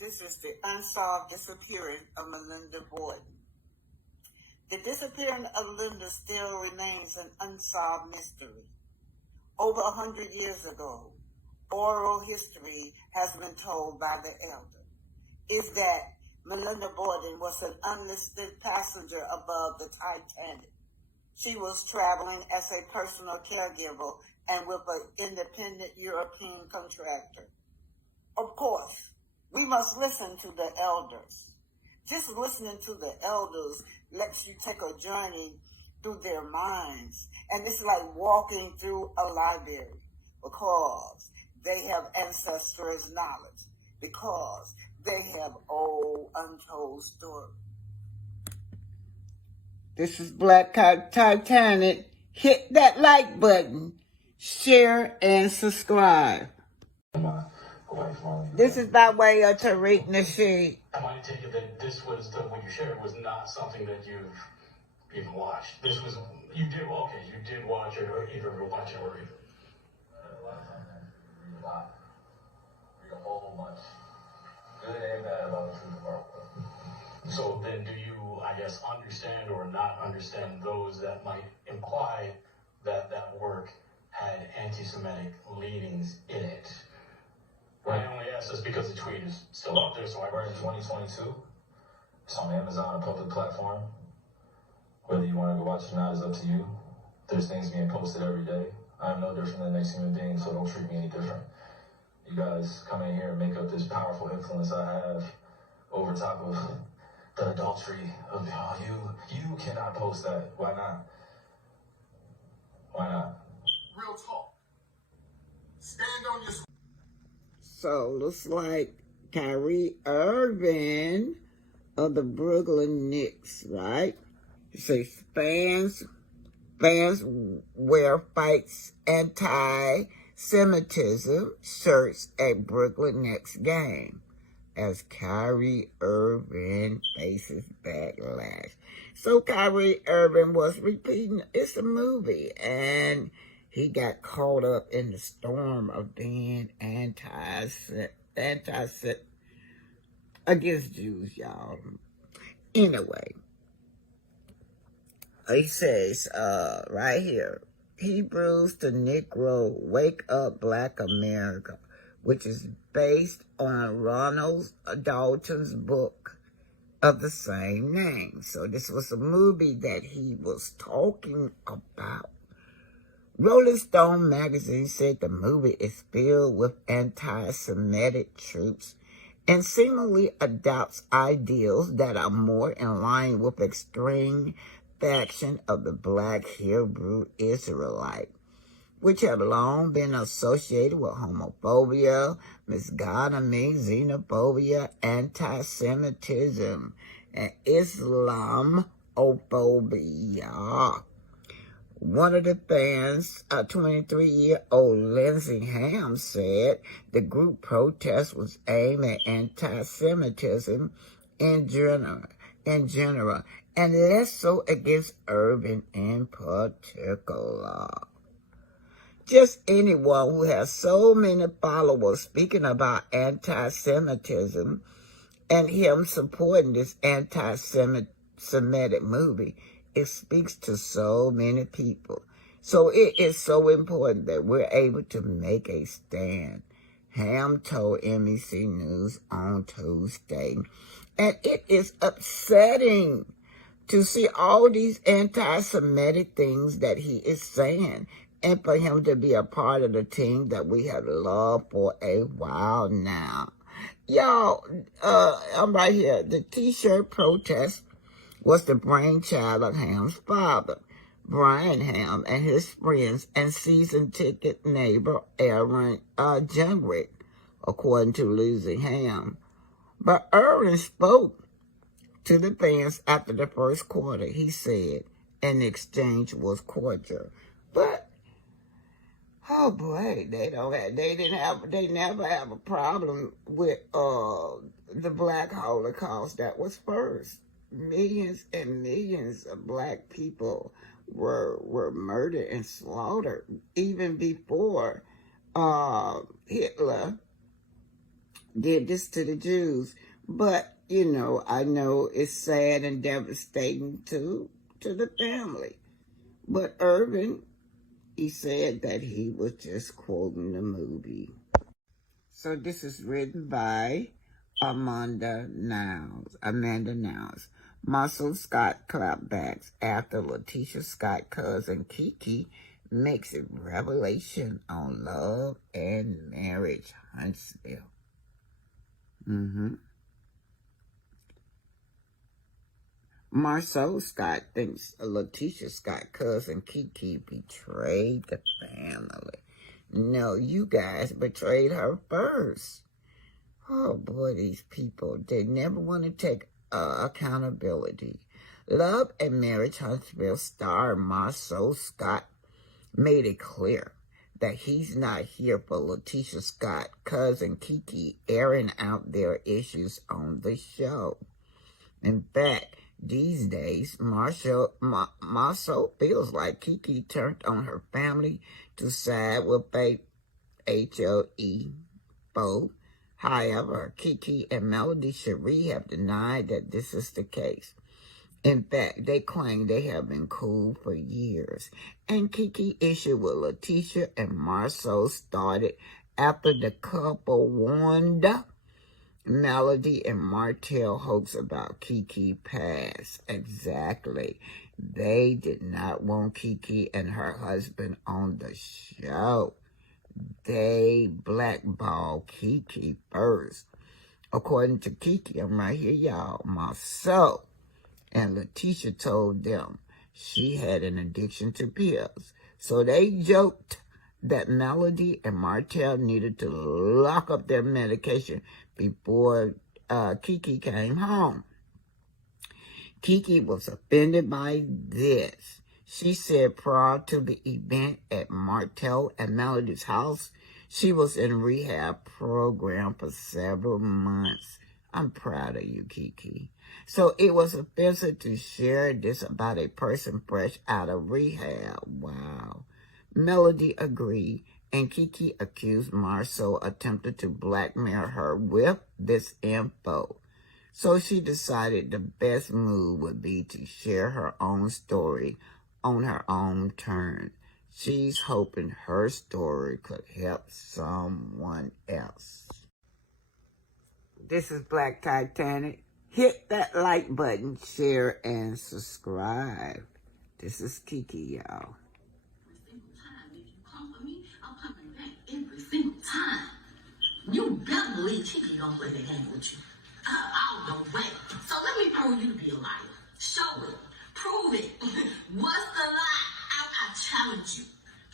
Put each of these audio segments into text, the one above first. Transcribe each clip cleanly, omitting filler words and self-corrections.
This is the unsolved disappearance of Melinda Boyd. The disappearance of Linda still remains an unsolved mystery. Over 100 years ago, oral history has been told by the elder, is that Melinda Boyd was an unlisted passenger above the Titanic. She was traveling as a personal caregiver and with an independent European contractor. Of course, we must listen to the elders. Just listening to the elders lets you take a journey through their minds. And it's like walking through a library because they have ancestors' knowledge, because they have old untold stories. This is Black Titanic. Hit that like button, share, and subscribe. This is by way of Tariq Nasheed. I might take it that this was what you shared was not something that you've even watched. This was, you did watch it, or either watch it or read it. A lot of times, read a lot. Read a whole bunch. Good and bad about the truth of our world. So then do you, I guess, understand or not understand those that might imply that that work had anti-Semitic leanings in it? I only ask this because the tweet is still out there, so We're in 2022. It's on Amazon, a public platform. Whether you want to go watch it or not is up to you. There's things being posted every day. I'm no different than the next human being, so don't treat me any different. You guys come in here and make up this powerful influence I have over top of the adultery of, oh, you cannot post that. Why not? Why not? Real talk. Stand on your... So, looks like Kyre Irving of the Brooklyn Knicks, right? It says fans wear fights anti-Semitism shirts at Brooklyn Knicks game as Kyre Irving faces backlash. So Kyre Irving was repeating, it's a movie, and he got caught up in the storm of being anti-Semite against Jews, y'all. Anyway, he says, right here, Hebrews to Negro, Wake Up Black America, which is based on Ronald Dalton's book of the same name. So this was a movie that he was talking about. Rolling Stone magazine said the movie is filled with anti-Semitic tropes and seemingly adopts ideals that are more in line with extreme faction of the Black Hebrew Israelite, which have long been associated with homophobia, misogyny, xenophobia, anti-Semitism, and Islamophobia. One of the fans, a 23-year-old Lindsey Ham, said the group protest was aimed at anti-Semitism in general, and less so against Irving in particular. Just anyone who has so many followers speaking about anti-Semitism and him supporting this anti-Semitic movie, it speaks to so many people. So it is so important that we're able to make a stand. Ham told NBC News on Tuesday. And it is upsetting to see all these anti-Semitic things that he is saying, and for him to be a part of the team that we have loved for a while now. Y'all, I'm right here. The T-shirt protest was the brainchild of Ham's father, Brian Ham, and his friends and season ticket neighbor Aaron Jungwirth, according to Lindsey Ham. But Irving spoke to the fans after the first quarter. He said, and the exchange was cordial. But oh boy, they never have a problem with the Black Holocaust. That was first. Millions and millions of Black people were murdered and slaughtered even before Hitler did this to the Jews. But, you know, I know it's sad and devastating to the family. But Irving, he said that he was just quoting the movie. So this is written by Amanda Niles. Marcel Scott clapbacks after Letitia Scott's cousin Keke makes a revelation on love and marriage. Huntsville. Marcel Scott thinks Letitia Scott's cousin Keke betrayed the family. No, you guys betrayed her first. Oh boy, these people, they never want to take accountability. Love and Marriage Huntsville star Marcel Scott made it clear that he's not here for Letitia Scott's cousin Keke airing out their issues on the show. In fact, these days, Marcel feels like Keke turned on her family to side with Faith HLE Bo. However, Keke and Melody Sheree have denied that this is the case. In fact, they claim they have been cool for years. And Keke's issue with Letitia and Marcel started after the couple warned Melody and Martell hoax about Keke passed. Exactly. They did not want Keke and her husband on the show. They blackballed Keke first. According to Keke, I'm right here, y'all, Marcel and Letitia told them she had an addiction to pills. So they joked that Melody and Martell needed to lock up their medication before Keke came home. Keke was offended by this. She said prior to the event at Martell and Melody's house, she was in rehab program for several months. I'm proud of you, Keke. So it was offensive to share this about a person fresh out of rehab. Wow. Melody agreed, and Keke accused Marcel attempted to blackmail her with this info. So she decided the best move would be to share her own story on her own terms. She's hoping her story could help someone else. This is Black Titanic. Hit that like button, share, and subscribe. This is Keke, y'all. Every single time. You better believe Keke gonna play that game with you. All the way. So let me prove you to be a liar. Show it. Prove it. What's the lie? I challenge you.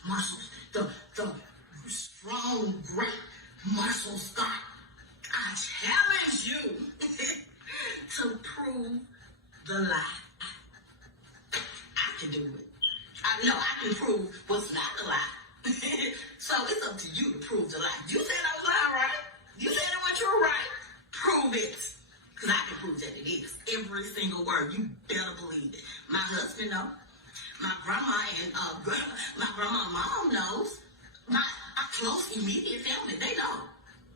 Marcel, the strong, great Marcel Scott. I challenge you to prove the lie. I can do it. I know I can prove what's not a lie. So it's up to you to prove the lie. You said I was lying, right? You said I was true, right? Prove it. Because I can prove that it is. Every single word. You better believe it. My husband knows. My grandma and my grandma and mom knows. My close, immediate family, they know.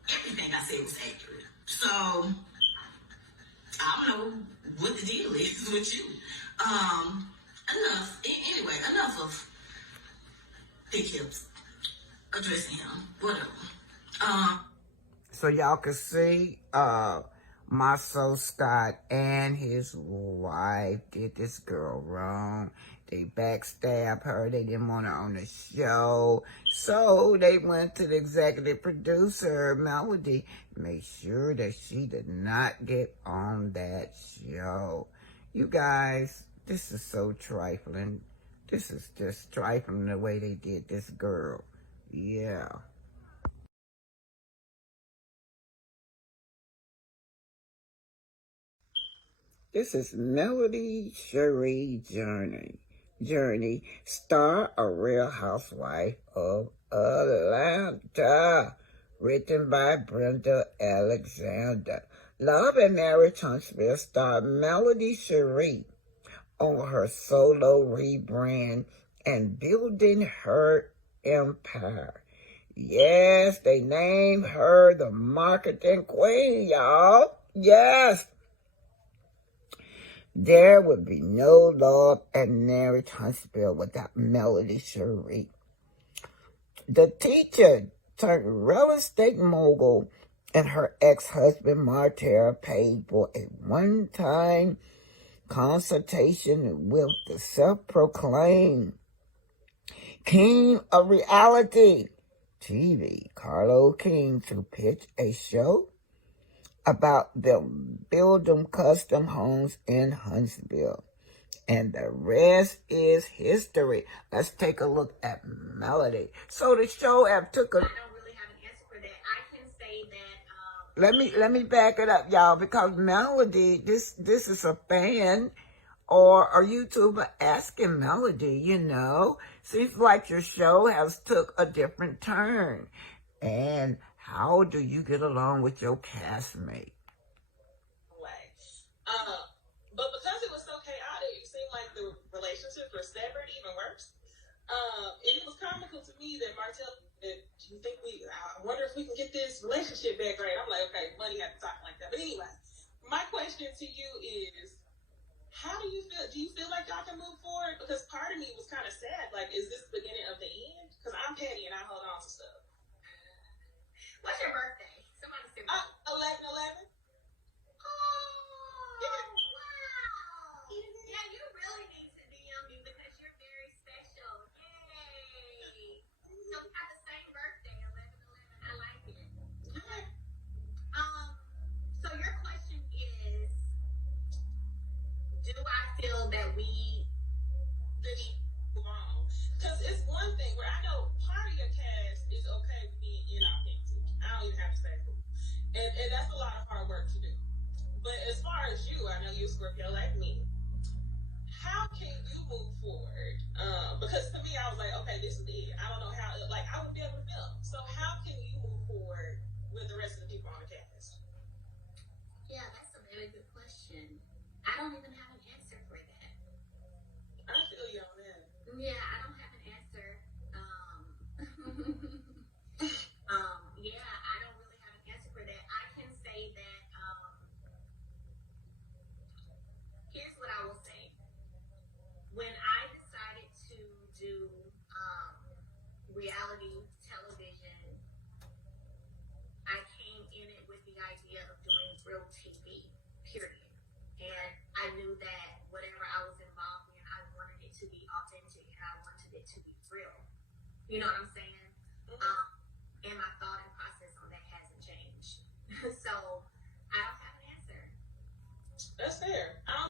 Everything I said was accurate. So, I don't know what the deal is with you. Enough of big hips addressing him. Whatever. So y'all can see, Marcel Scott and his wife did this girl wrong. They backstabbed her. They didn't want her on the show. So they went to the executive producer, Melody, made sure that she did not get on that show. You guys, this is so trifling. This is just trifling the way they did this girl. Yeah. This is Melody Sheree Journey, star A Real Housewife of Atlanta, written by Brenda Alexander. Love and Marriage Huntsville star Melody Sheree on her solo rebrand and building her empire. Yes, they named her the marketing queen, y'all. Yes. There would be no love and marriage Huntsville without Melody Sheree. The teacher turned real estate mogul and her ex-husband Martera paid for a one-time consultation with the self-proclaimed king of reality TV, Carlo King, to pitch a show about them building custom homes in Huntsville. And the rest is history. Let's take a look at Melody. So the show took a... I don't really have an answer for that. I can say that... Let me back it up, y'all, because Melody, this is a fan or a YouTuber asking Melody, you know. Seems like your show has took a different turn. And how do you get along with your castmate? But because it was so chaotic, it seemed like the relationships were severed even worse. And it was comical to me that Martell said, do you think I wonder if we can get this relationship back right? I'm like, okay, money had to talk like that. But anyway, my question to you is, how do you feel? Do you feel like y'all can move forward? Because part of me was kind of sad. Like, is this the beginning of the end? Because I'm petty and I hold on to stuff. What's your birthday? Somebody said 11/11. Yeah, you really need to DM me because you're very special. Yay! So we have the same birthday, 11/11. I like it. Okay. So your question is, do I feel that we Really wrong? Because it's one thing where I know part of your cast is okay with being inauthentic. I don't even have to say who. And that's a lot of hard work to do. But as far as you, I know you're a Scorpio like me. How can you move forward? Because to me, I was like, okay, this is it. I don't know how, like, I wouldn't be able to film. So how can you move forward with the rest of the people on the cast? Yeah, that's a very good question. I don't even have an answer for that. I feel you on that. Yeah, I don't have an answer. Yeah, I don't really have an answer for that. I can say that, here's what I will say. When I decided to do reality television, I came in it with the idea of doing real TV, period. And I knew that whatever I was involved in, I wanted it to be authentic and I wanted it to be real. You know what I'm saying? And my thought and